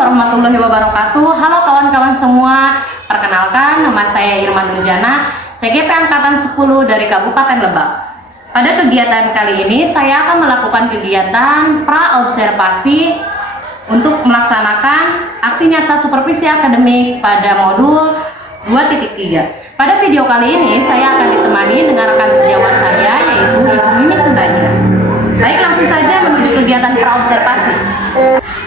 warahmatullahi wabarakatuh. Halo kawan-kawan semua. Perkenalkan, nama saya Irma Nurjana, CGP Angkatan 10 dari Kabupaten Lebak. Pada kegiatan kali ini, saya akan melakukan kegiatan pra-observasi untuk melaksanakan aksi nyata supervisi akademik pada modul 2.3. Pada video kali ini, saya akan ditemani dengan rekan sejawat saya, yaitu Ibu Mimi Sundanya. Baik, langsung saja menuju kegiatan pra-observasi.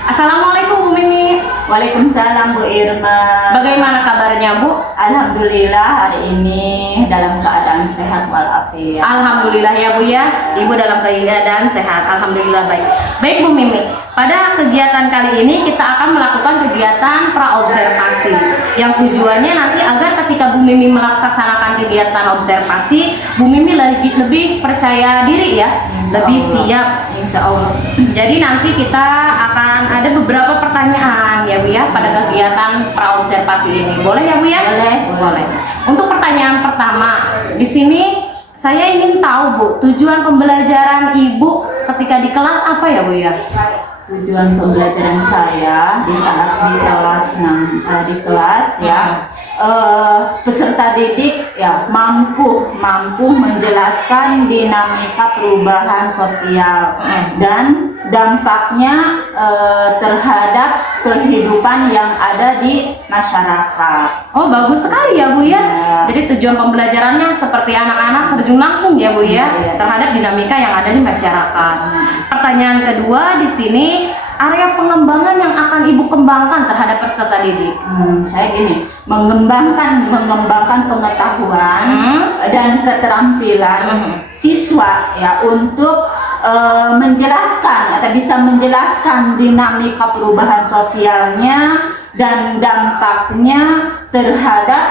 Assalamualaikum Bu Mimi. Waalaikumsalam Bu Irma. Bagaimana kabarnya Bu? Alhamdulillah hari ini dalam keadaan sehat walafiat. Alhamdulillah ya Bu ya. Ibu dalam keadaan sehat. Alhamdulillah baik. Baik Bu Mimi, pada kegiatan kali ini kita akan melakukan kegiatan pra-observasi yang tujuannya nanti agar ketika Bu Mimi melaksanakan kegiatan observasi, Bu Mimi lebih percaya diri ya, lebih siap. Insya Allah. Jadi nanti kita akan ada beberapa pertanyaan ya Bu ya pada kegiatan pra-observasi ini. Boleh ya Bu ya? Boleh. Untuk pertanyaan pertama, di sini saya ingin tahu Bu, tujuan pembelajaran Ibu ketika di kelas apa ya Bu ya? Tujuan pembelajaran saya di saat di kelas ya, peserta didik ya mampu menjelaskan dinamika perubahan sosial dan dampaknya terhadap kehidupan yang ada di masyarakat. Oh bagus sekali ya Bu ya. Jadi tujuan pembelajarannya seperti anak-anak terjun langsung ya Bu ya terhadap dinamika yang ada di masyarakat. Pertanyaan kedua di sini, area pengembangan yang akan Ibu kembangkan terhadap peserta didik. Saya gini, mengembangkan pengetahuan dan keterampilan siswa ya untuk menjelaskan atau bisa menjelaskan dinamika perubahan sosialnya dan dampaknya terhadap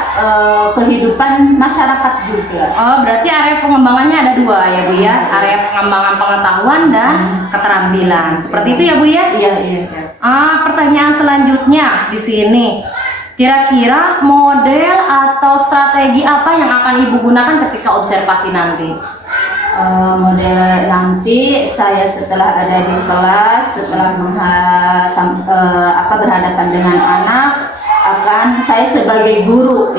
kehidupan masyarakat juga. Oh, berarti area pengembangannya ada dua ya Bu ya, area pengembangan pengetahuan dan keterampilan. Seperti itu ya Bu ya? Iya. Pertanyaan selanjutnya di sini, kira-kira model atau strategi apa yang akan Ibu gunakan ketika observasi nanti? Model nanti saya setelah ada di kelas, setelah berhadapan dengan anak, saya sebagai guru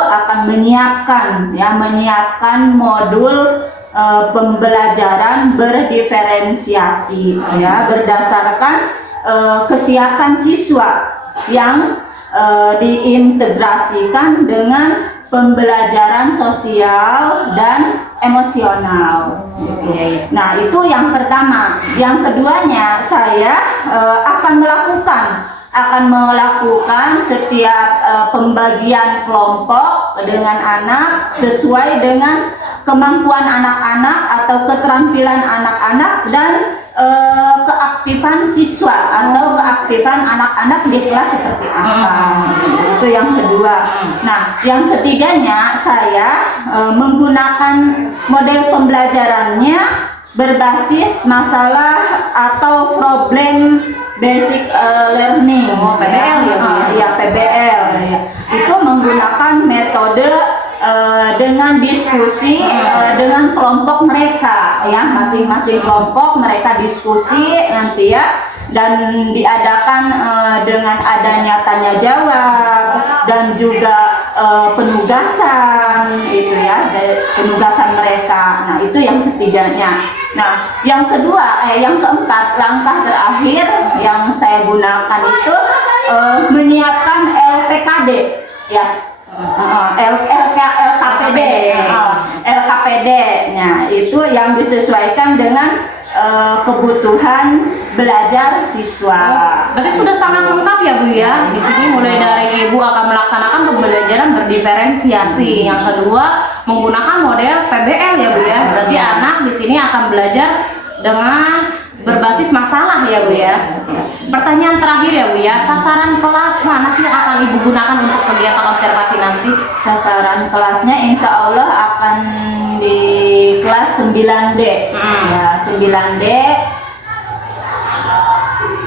akan menyiapkan modul pembelajaran berdiferensiasi ya, berdasarkan kesiapan siswa yang diintegrasikan dengan pembelajaran sosial dan emosional. Nah itu yang pertama. Yang keduanya saya akan melakukan setiap pembagian kelompok dengan anak sesuai dengan kemampuan anak-anak atau keterampilan anak-anak dan keaktifan siswa atau keaktifan anak-anak di kelas seperti apa. Itu yang kedua. Nah, yang ketiganya saya menggunakan model pembelajarannya berbasis masalah atau problem basic learning. PBL ya? Ya, PBL. Ya. Itu menggunakan metode dengan diskusi dengan kelompok mereka ya, masing-masing kelompok mereka diskusi nanti ya, dan diadakan dengan adanya tanya jawab dan juga penugasan itu ya, penugasan mereka. Nah itu yang ketiganya. Nah yang keempat, langkah terakhir yang saya gunakan itu menyiapkan LPKD ya. LKPD. Nah, itu yang disesuaikan dengan kebutuhan belajar siswa. Berarti sudah sangat lengkap ya Bu ya. Di sini mulai dari Ibu akan melaksanakan pembelajaran berdiferensiasi. Yang kedua menggunakan model PBL ya Bu ya. Berarti anak di sini akan belajar dengan berbasis masalah ya Bu ya. Pertanyaan terakhir ya Bu ya, sasaran kelas mana sih yang akan Ibu gunakan untuk kegiatan observasi nanti? Sasaran kelasnya insya Allah akan di kelas 9D ya, 9D,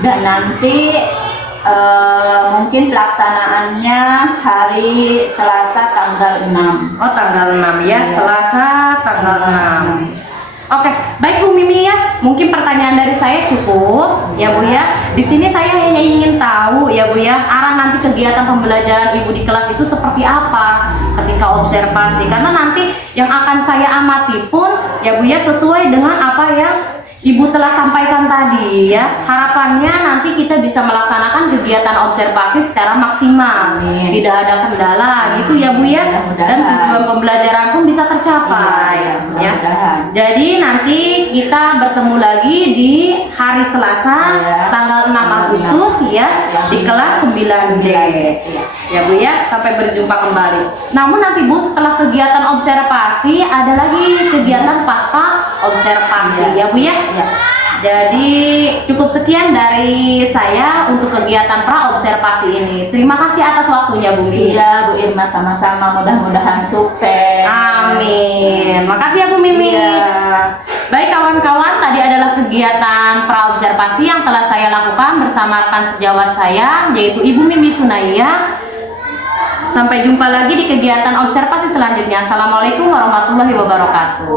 dan nanti mungkin pelaksanaannya hari Selasa tanggal 6. Oh tanggal 6 ya, Selasa tanggal 6. Oke, baik Bu Mimi ya. mungkin pertanyaan dari saya cukup ya Bu ya. Di sini saya hanya ingin tahu ya Bu ya, arah nanti kegiatan pembelajaran Ibu di kelas itu seperti apa ketika observasi. Karena nanti yang akan saya amati pun ya Bu ya sesuai dengan apa yang Ibu telah sampaikan tadi ya. Harapannya nanti kita bisa melaksanakan kegiatan observasi secara maksimal. Amin. Tidak ada kendala gitu ya Bu ya. Dan tujuan pembelajaran pun bisa tercapai ya. Jadi nanti kita bertemu lagi di hari Selasa tanggal 6 Agustus ya di kelas 9D. Ya Bu ya, sampai berjumpa kembali. Namun nanti Bu setelah kegiatan observasi ada lagi kegiatan pasca observasi ya Bu ya. Jadi cukup sekian dari saya untuk kegiatan pra observasi ini. Terima kasih atas waktunya Bu Mimi. Iya Bu Irma, sama-sama, mudah-mudahan sukses. Amin. Makasih ya Bu Mimi. Iya. Baik kawan-kawan, tadi adalah kegiatan pra observasi yang telah saya lakukan bersama rekan sejawat saya yaitu Ibu Mimi Sunaya. Sampai jumpa lagi di kegiatan observasi selanjutnya. Assalamualaikum warahmatullahi wabarakatuh.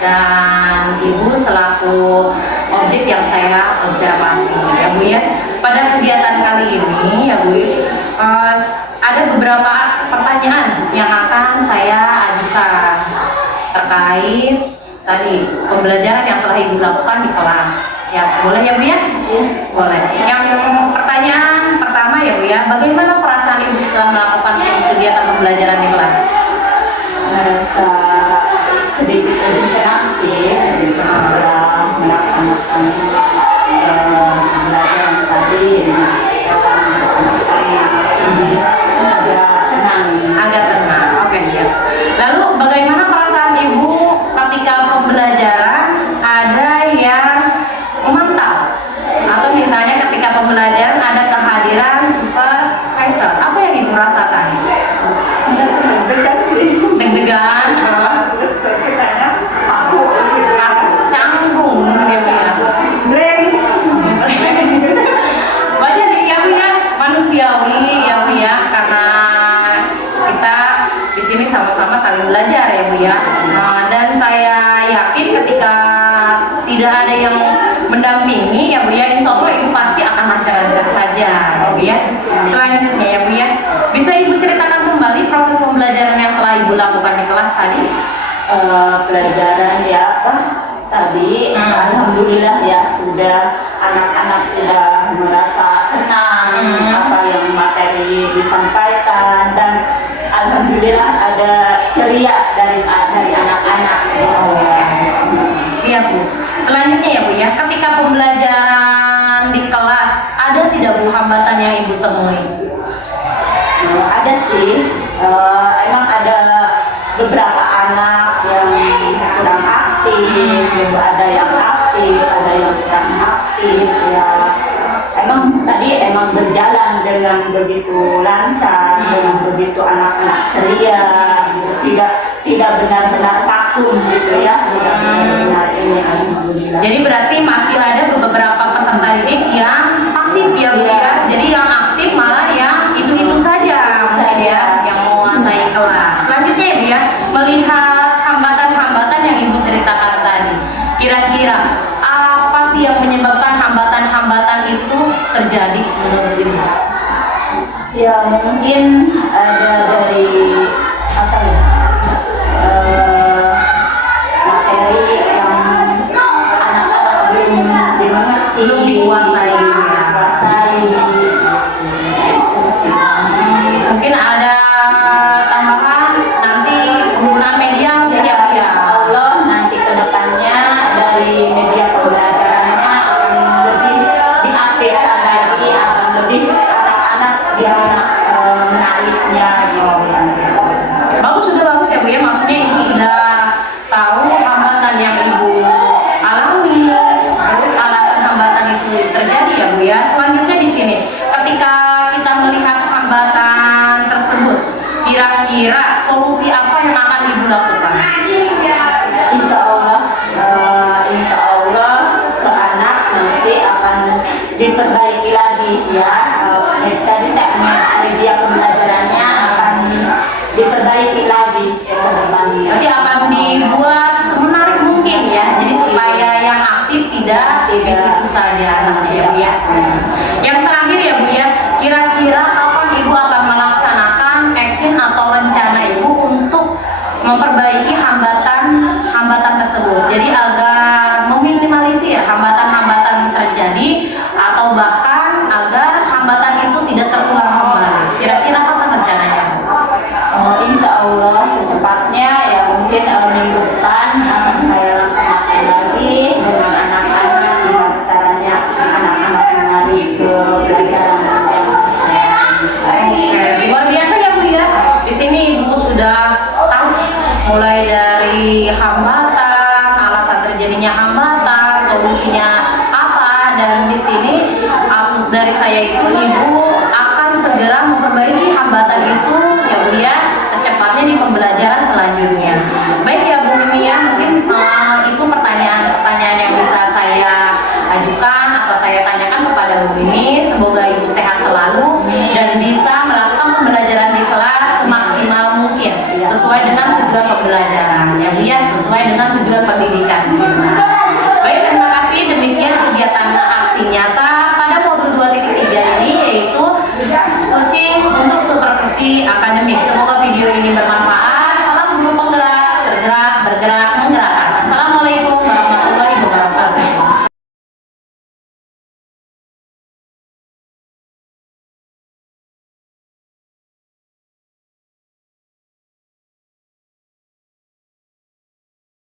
dan Ibu selaku objek yang saya observasi ya Bu ya. Pada kegiatan kali ini ya Bu, ada beberapa pertanyaan yang akan saya ajukan terkait tadi pembelajaran yang telah Ibu lakukan di kelas. Ya, boleh ya Bu ya? Boleh. Yang pertanyaan pertama ya Bu ya, bagaimana perasaan Ibu setelah melakukan kegiatan pembelajaran di kelas? Merasa sedikit lebih tenang sih setelah melaksanakan pembelajaran tadi. Agak tenang. Oke, siap. Lalu bagaimana perasaan Ibu ketika pembelajaran ada yang memantau? Atau misalnya ketika pembelajaran ada kehadiran supervisor, apa yang Ibu rasakan? Deg-degan, Terus kitanya aku canggung gitu ya. Wajar ya Bu ya, manusiawi ya Bu ya, karena kita di sini sama-sama saling belajar ya Bu ya. Dan saya yakin ketika tidak ada yang mendampingi ya Bu ya, insya Allah Ibu pasti akan lancar-lancar saja ya Bu ya. Selanjutnya ya Bu ya, bisa Ibu ceritakan kembali proses pembelajaran yang telah Ibu lakukan di kelas tadi? Pelajaran ya apa tadi alhamdulillah ya sudah anak-anak sudah merasa senang apa yang materi disampaikan, dan alhamdulillah ada ceria dari anak-anak. Iya Bu. Selanjutnya ya Bu ya, ketika pembelajaran di kelas ada tidak Bu hambatan yang Ibu temui? Ada sih, emang ada beberapa anak yang kurang aktif, ada yang aktif, ada yang kurang aktif ya. Emang berjalan dengan begitu lancar, dengan begitu anak-anak ceria, tidak benar-benar vakum gitu ya, tidak benar-benar ini alhamdulillah. Jadi berarti masih ada beberapa peserta didik yang pasif ya Bu ya. Jadi yang aktif malah yang itu-itu saja mungkin ya, yang menguasai kelas. Selanjutnya ya Bu ya, melihat hambatan-hambatan yang Ibu ceritakan tadi, kira-kira apa sih yang menyebabkan hambatan-hambatan itu terjadi menurut Ibu? Ya mungkin ada dari apa ya, materi yang anak-anak belum dimengerti, Belum dikuasai ya. Mungkin ada tambahan nanti penggunaan media mungkin ya Bu ya. Insya Allah nanti kedepannya dari media pembelajarannya akan lebih diaktifkan lagi, akan lebih anak-anak yang menariknya gitu. Sudah bagus ya Bu ya, maksudnya Ibu sudah tahu hambatan yang Ibu alami, terus alasan hambatan itu terjadi ya Bu ya. Selanjutnya di sini, ketika kita melihat hambatan tersebut, kira-kira solusi apa yang akan Ibu lakukan? Insya Allah ke anak nanti akan diperbaiki lagi ya. Tadi media pembelajarannya akan diperbaiki lagi ke depannya. Berarti akan dibuat semenarik mungkin ya, jadi supaya yang aktif tidak itu saja ya Bu ya. Yang terakhir ya Bu ya, kira-kira kapan Ibu akan melaksanakan action atau rencana Ibu untuk memperbaiki hambatan tersebut, jadi agar meminimalisir hambatan-hambatan terjadi atau bahkan agar hambatan itu tidak terulang kembali. Kira-kira kapan rencananya? Insya Allah secepatnya ya, mungkin minggu depan akan saya laksanakan lagi dengan anak-anak, gimana caranya anak-anak menarik ke pelajaran yang Luar biasa ya Bu ya. Di sini Ibu sudah tahu mulai dari hambatan, alasan terjadinya hambatan, solusinya apa, dan di sini dari saya itu Ibu akan segera memperbaiki hambatan itu ya Bu ya, secepatnya di pembelajaran selanjutnya. Baik ya Bu Mimi ya, mungkin itu pertanyaan-pertanyaan yang bisa saya ajukan atau saya tanyakan kepada Bu Mimi. Semoga Ibu sehat selalu dan bisa melakukan pembelajaran di kelas semaksimal mungkin sesuai dengan tujuan pembelajaran ya Bu ya, sesuai dengan tujuan pendidikan. akademik. Semoga video ini bermanfaat